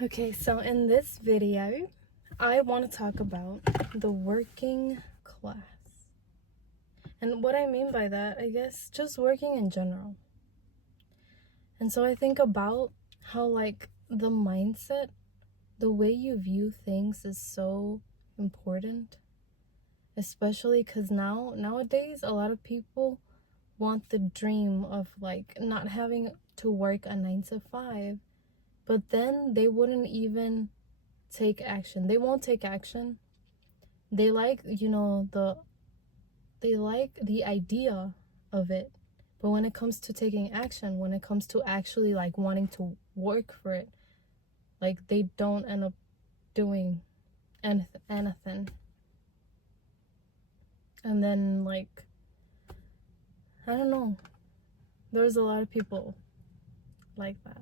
Okay, so in this video, I want to talk about the working class. And what I mean by that, I guess, just working in general. And so I think about how, like, the mindset, the way you view things is so important. Especially because nowadays, a lot of people want the dream of, like, not having to work a 9 to 5. But then they wouldn't even take action. They won't take action. They like, they like the idea of it. But when it comes to taking action, when it comes to actually like wanting to work for it, like they don't end up doing anything. And then like, I don't know. There's a lot of people like that.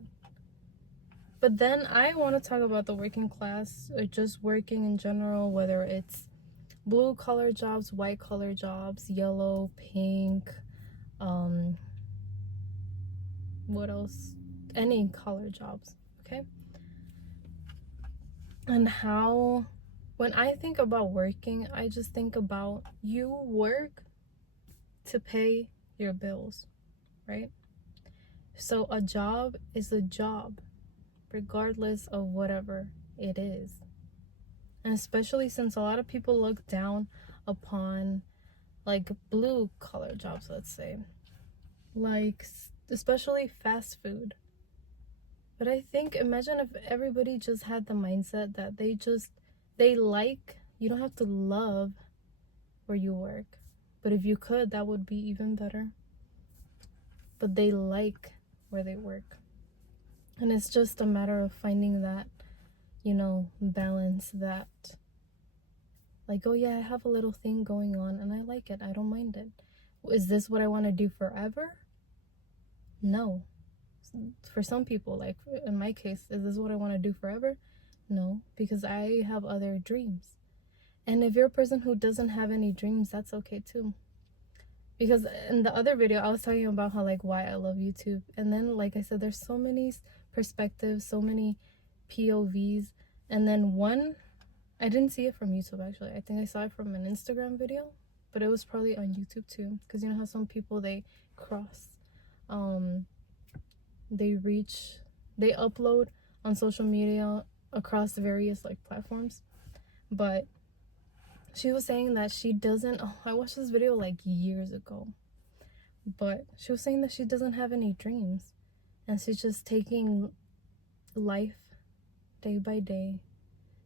But then I want to talk about the working class, or just working in general, whether it's blue collar jobs, white collar jobs, yellow, pink, what else? Any color jobs, okay? And how, when I think about working, I just think about you work to pay your bills, right? So a job is a job, regardless of whatever it is. And especially since a lot of people look down upon like blue collar jobs, let's say, like especially fast food. But I think, imagine if everybody just had the mindset that they like, you don't have to love where you work, but if you could, that would be even better. But they like where they work, and it's just a matter of finding that, balance, that like, oh yeah, I have a little thing going on and I like it, I don't mind it. Is this what I want to do forever? No. For some people, like in my case, is this what I want to do forever? No, because I have other dreams. And if you're a person who doesn't have any dreams, that's okay too. Because in the other video, I was talking about how, like, why I love YouTube. And then, like I said, there's so many perspectives, so many POVs. And then one, I didn't see it from YouTube, actually. I think I saw it from an Instagram video, but it was probably on YouTube too. Because you know how some people, they cross, they upload on social media across various like platforms. But she was saying that she doesn't, I watched this video like years ago, but she was saying that she doesn't have any dreams, and she's just taking life day by day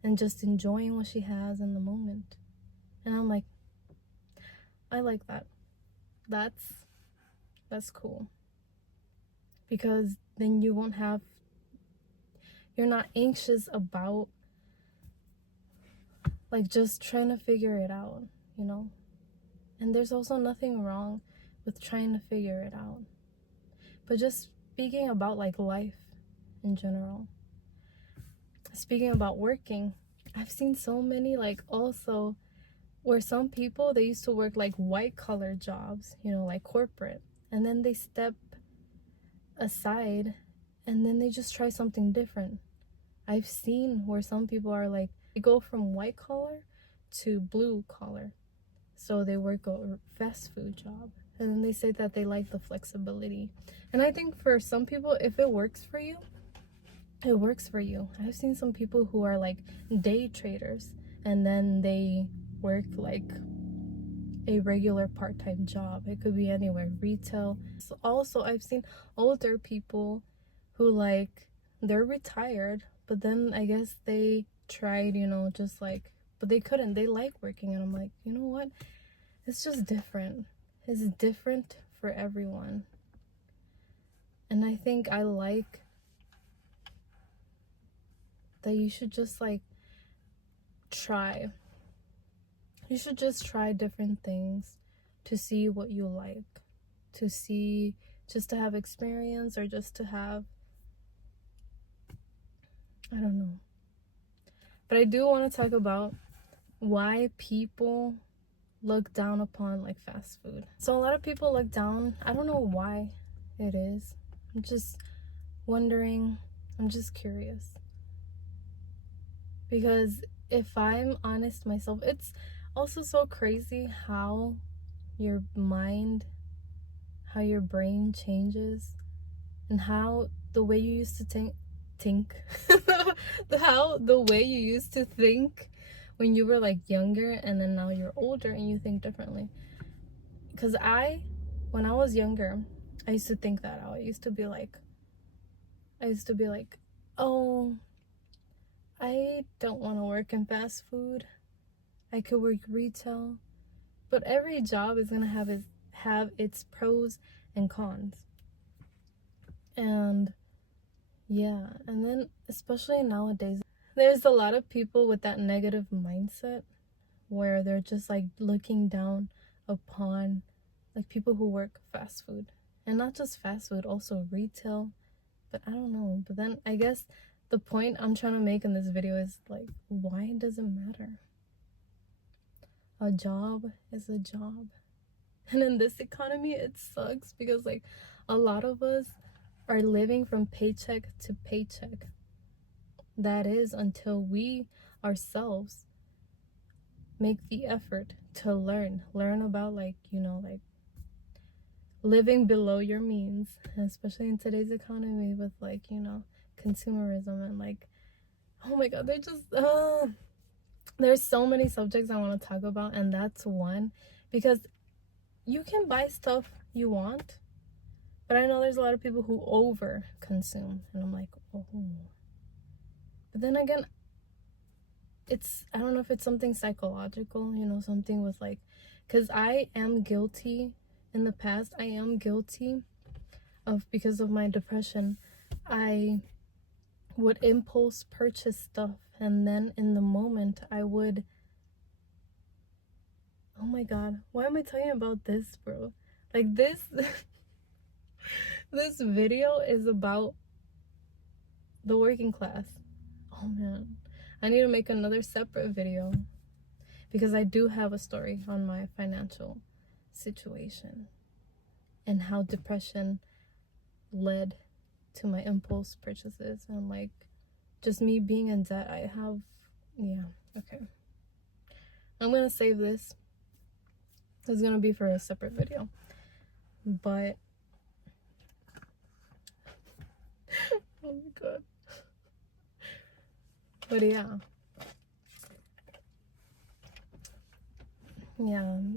and just enjoying what she has in the moment. And I'm like, I like that. That's cool, because then you're not anxious about like just trying to figure it out, and there's also nothing wrong with trying to figure it out. But just speaking about like life in general, speaking about working, I've seen so many, like, also where some people, they used to work like white collar jobs, like corporate, and then they step aside and then they just try something different. I've seen where some people are like, they go from white collar to blue collar, so they work a fast food job, and then they say that they like the flexibility. And I think for some people, if it works for you, it works for you. I've seen some people who are like day traders, and then they work like a regular part-time job. It could be anywhere, retail. So also, I've seen older people who, like, they're retired, but then I guess they tried, just like, but they couldn't. They like working, and I'm like, you know what? It's just different. It's different for everyone. And I think I like that you should just like try. You should just try different things to see what you like, to see, just to have experience, or just to have, I don't know. But I do want to talk about why people look down upon like fast food. So a lot of people look down, I don't know why it is. I'm just wondering, I'm just curious. Because if I'm honest myself, it's also so crazy how your mind, how your brain changes, and how the way you used to think how the way you used to think when you were like younger, and then now you're older and you think differently. Because when I was younger, I used to think that out. I used to be like, oh, I don't want to work in fast food. I could work retail. But every job is gonna have its pros and cons. And yeah, and then especially nowadays, there's a lot of people with that negative mindset where they're just like looking down upon like people who work fast food. And not just fast food, also retail. But I don't know. But then I guess the point I'm trying to make in this video is like, why does it matter? A job is a job. And in this economy, it sucks because like a lot of us are living from paycheck to paycheck. That is until we ourselves make the effort to learn about like, like living below your means, and especially in today's economy with like, consumerism and like, oh my god, there's so many subjects I want to talk about, and that's one. Because you can buy stuff you want, but I know there's a lot of people who over consume, and I'm like, oh. But then again, I don't know if it's something psychological, something with like, because I am guilty in the past. I am guilty because of my depression, I would impulse purchase stuff, and then in the moment I would, oh my god, why am I telling about this, bro? Like this this video is about the working class. Oh man, I need to make another separate video because I do have a story on my financial situation and how depression led to my impulse purchases, and like just me being in debt. Okay, I'm gonna save this. It's gonna be for a separate video, but oh my god. But yeah,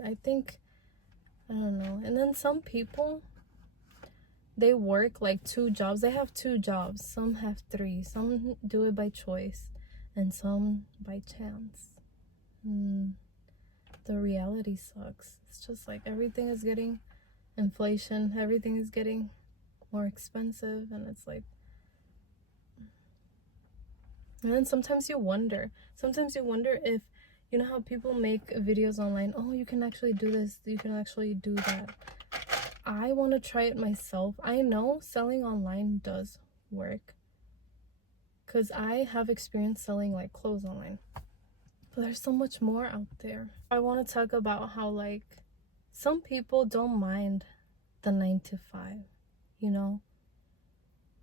I think, I don't know. And then some people, they work like 2 jobs. They have 2 jobs. Some have 3. Some do it by choice, and some by chance. The reality sucks. It's just like everything is getting inflation. Everything is getting more expensive, and it's like, and then sometimes you wonder if, how people make videos online, oh, you can actually do this, you can actually do that. I want to try it myself. I know selling online does work because I have experience selling like clothes online, but there's so much more out there. I want to talk about how like some people don't mind the 9 to 5,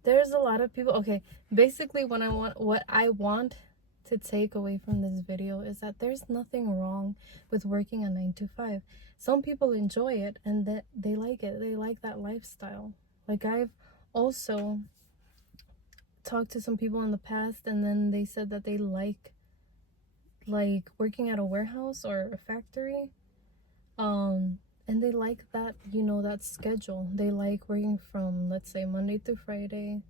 there's a lot of people. Okay, basically what I want to take away from this video is that there's nothing wrong with working a 9 to 5. Some people enjoy it and that they like it. They like that lifestyle. Like I've also talked to some people in the past, and then they said that they like working at a warehouse or a factory. And they like that, that schedule. They like working from, let's say, Monday through Friday,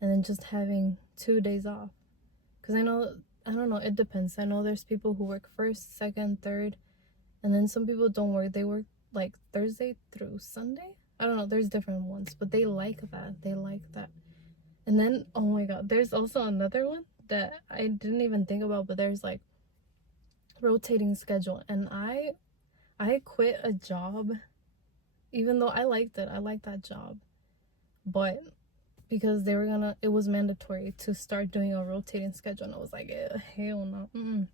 and then just having 2 days off. Because I don't know, it depends. I know there's people who work first, second, third, and then some people don't work. They work like Thursday through Sunday. I don't know, there's different ones, but they like that. They like that. And then, oh my god, there's also another one that I didn't even think about, but there's like rotating schedule. And I quit a job, even though I liked it. I liked that job, but because it was mandatory to start doing a rotating schedule, and I was like, hell no.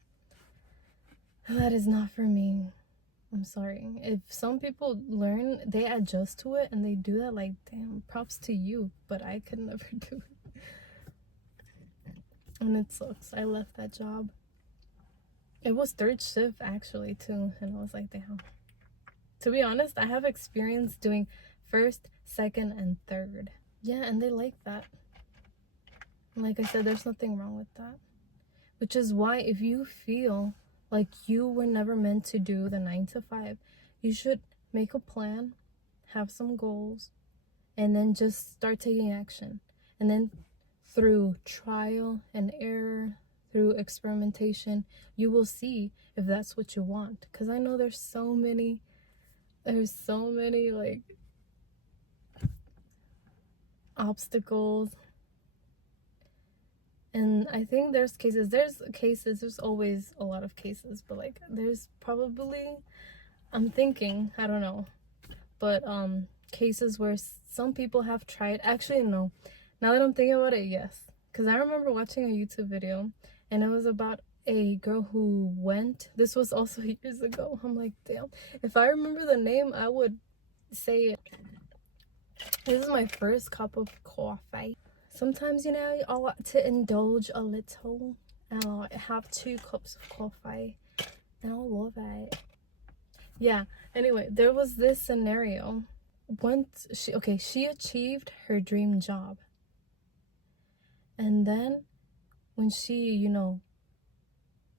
That is not for me. I'm sorry. If some people learn, they adjust to it and they do that, like, damn, props to you, but I could never do it. And it sucks. I left that job. It was third shift actually too, and I was like, damn. To be honest, I have experience doing first, second, and third. Yeah, and they like that. And like I said, there's nothing wrong with that. Which is why if you feel like you were never meant to do the 9 to 5, you should make a plan, have some goals, and then just start taking action. And then through trial and error, through experimentation, you will see if that's what you want. Because I know there's so many like obstacles. And I think there's always a lot of cases, but like there's probably, I'm thinking, I don't know, but cases where some people have tried, actually no, now that I'm thinking about it, yes, because I remember watching a YouTube video and it was about a girl who went, this was also years ago, I'm like, damn, if I remember the name I would say it. This is my first cup of coffee. Sometimes, you know, I like to indulge a little, and I have 2 cups of coffee, and I love it. Yeah, anyway, there was this scenario. Once she achieved her dream job. And then when she, you know,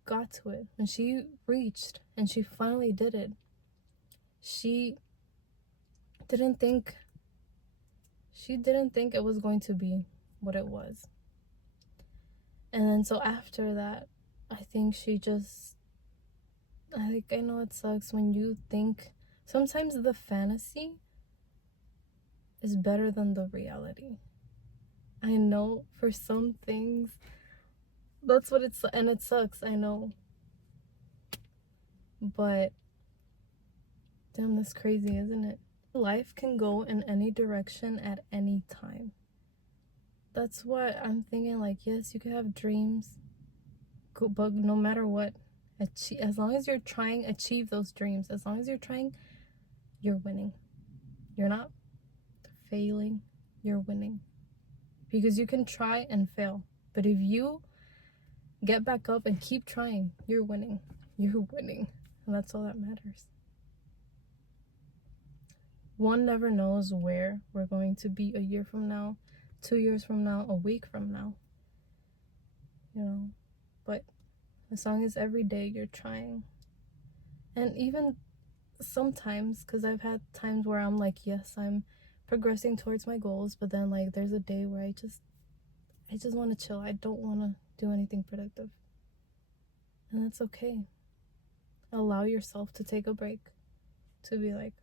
got to it, when she reached and she finally did it, she didn't think it was going to be what it was. And then so after that, I think I know it sucks when you think sometimes the fantasy is better than the reality. I know for some things that's what it's, and it sucks, I know. But damn, that's crazy, isn't it? Life can go in any direction at any time. That's what I'm thinking, like, yes, you can have dreams, but no matter what, as long as you're trying, achieve those dreams. As long as you're trying, you're winning. You're not failing, you're winning. Because you can try and fail, but if you get back up and keep trying, you're winning. You're winning, and that's all that matters. One never knows where we're going to be a year from now, 2 years from now, a week from now, you know. But as long as every day you're trying, and even sometimes, because I've had times where I'm like, yes, I'm progressing towards my goals, but then like there's a day where I just want to chill. I don't want to do anything productive, and that's okay. Allow yourself to take a break, to be like,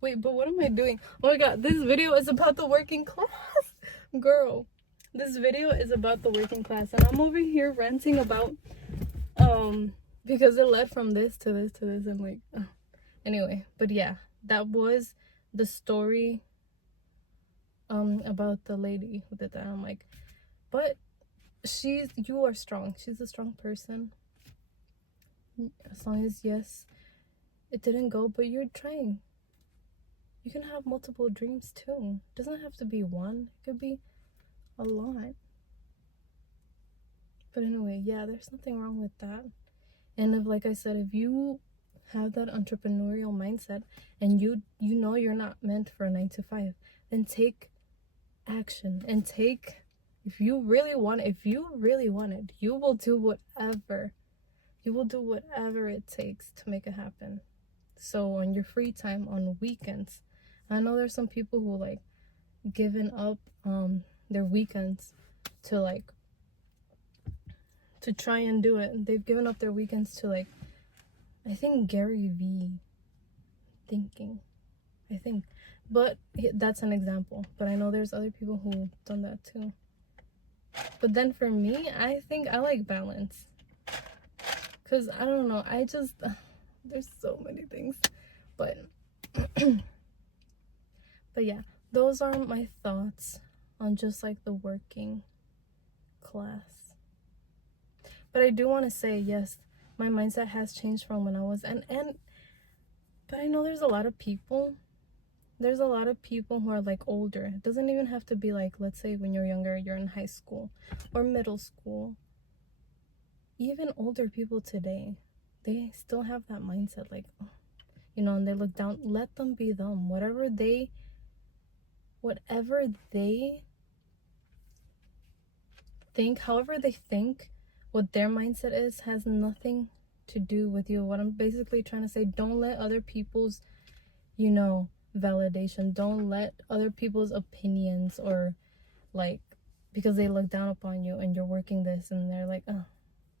wait, but what am I doing? Oh my god, this video is about the working class. Girl, this video is about the working class, and I'm over here ranting about because it led from this to this to this, and like anyway, but yeah, that was the story about the lady who did that. I'm like, but you are strong. She's a strong person. As long as, yes, it didn't go, but you're trying. You can have multiple dreams too. It doesn't have to be one. It could be a lot. But anyway, yeah, there's nothing wrong with that. And if, like I said, if you have that entrepreneurial mindset and you know you're not meant for a 9 to 5, then take action and if you really want it, you will do whatever it takes to make it happen. So on your free time, on weekends, I know there's some people who like given up their weekends to like to try and do it. They've given up their weekends to like, I think Gary V thinking, I think, but that's an example. But I know there's other people who've done that too. But then for me, I think I like balance, because I don't know, I just there's so many things, but but yeah, those are my thoughts on just like the working class. But I do want to say, yes, my mindset has changed from when I was, but I know there's a lot of people there's a lot of people who are like older. It doesn't even have to be like, let's say when you're younger, you're in high school or middle school. Even older people today, they still have that mindset, like, oh, you know, and they look down. Let them be them. Whatever they think, however they think, what their mindset is has nothing to do with you. What I'm basically trying to say, don't let other people's, you know, validation, don't let other people's opinions, or like, because they look down upon you and you're working this and they're like, oh,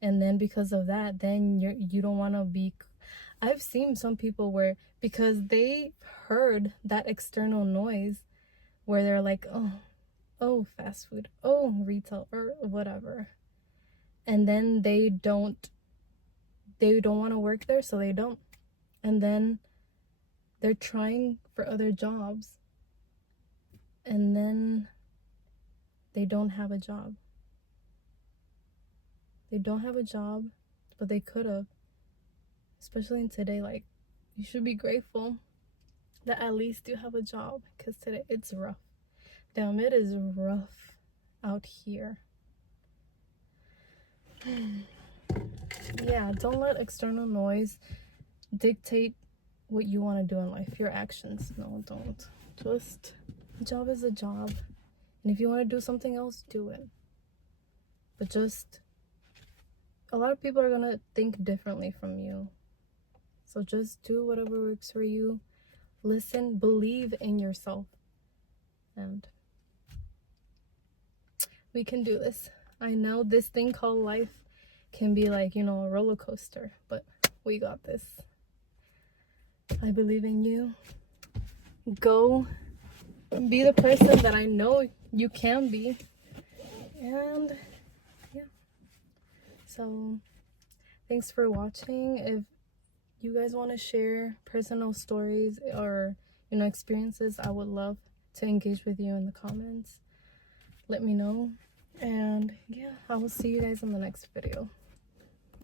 and then because of that, then you don't want to be. I've seen some people where, because they heard that external noise, where they're like, oh, fast food, oh, retail, or whatever, and then they don't want to work there, so they don't, and then they're trying for other jobs, and then they don't have a job. They don't have a job, but they could have. Especially in today, like, you should be grateful that at least you have a job, because today it's rough. Damn, it is rough out here. Yeah, don't let external noise dictate what you want to do in life, your actions. No, don't. Just, a job is a job. And if you want to do something else, do it. But just, a lot of people are going to think differently from you. So just do whatever works for you. Listen, believe in yourself. And we can do this. I know this thing called life can be like, you know, a roller coaster, but we got this. I believe in you. Go be the person that I know you can be. And yeah. So thanks for watching. If you guys want to share personal stories or, you know, experiences, I would love to engage with you in the comments. Let me know. And yeah, I will see you guys in the next video.